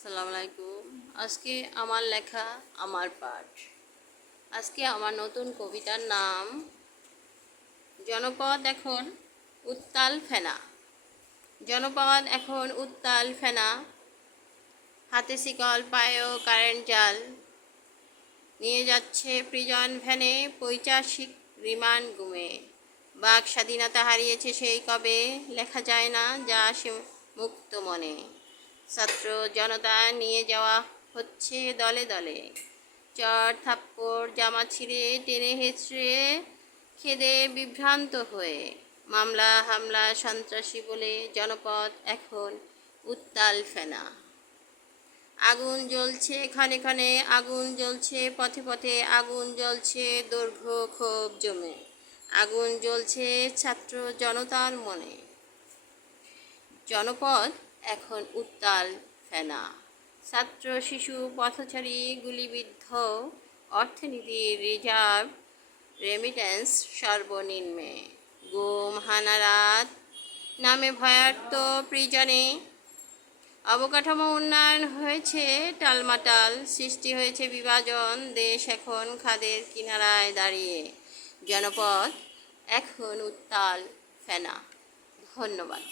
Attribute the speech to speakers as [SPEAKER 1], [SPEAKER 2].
[SPEAKER 1] আসসালামু আলাইকুম আজকে আমার লেখা আমার পাঠ। আজকে আমার নতুন কবিতার নাম জনপদ এখন উত্তাল ফেনা। জনপদ এখন উত্তাল ফেনা। হাতে শিকল, পায়েও কারেন্ট জাল। নিয়ে যাচ্ছে প্রিজন ভ্যানে পৈচাসিক রিমান্ড গুমে। বাক স্বাধীনতা হারিয়েছে সেই কবে, লেখা যায় না যা সে মুক্ত মনে। ছাত্র জনতা নিয়ে যাওয়া হচ্ছে দলে দলে। চর, থাপ্পড়, জামা ছিঁড়ে, টেনে হেঁচড়ে, খেদে বিভ্রান্ত হয়ে। মামলা, হামলা, সন্ত্রাসী বলে জনপদ এখন উত্তাল ফেনা। আগুন জ্বলছে ক্ষণে ক্ষণে, আগুন জ্বলছে পথে পথে, আগুন জ্বলছে দৈর্ঘ্য ক্ষোভ জমে। আগুন জ্বলছে ছাত্র জনতার মনে। জনপদ এখন উত্তাল ফেনা। ছাত্র, শিশু, পথচারী, গুলিবিদ্ধ অর্থনীতির রিজার্ভ, রেমিটেন্স, সর্বনিম্নে। গুম, হানারাত, নামে ভয়ার্ত প্রিজনে। অবকাঠামো উন্নয়ন হয়েছে, টালমাটাল সৃষ্টি হয়েছে বিভাজন, দেশ এখন খাদের কিনারায় দাঁড়িয়ে। জনপদ এখন উত্তাল ফেনা। ধন্যবাদ।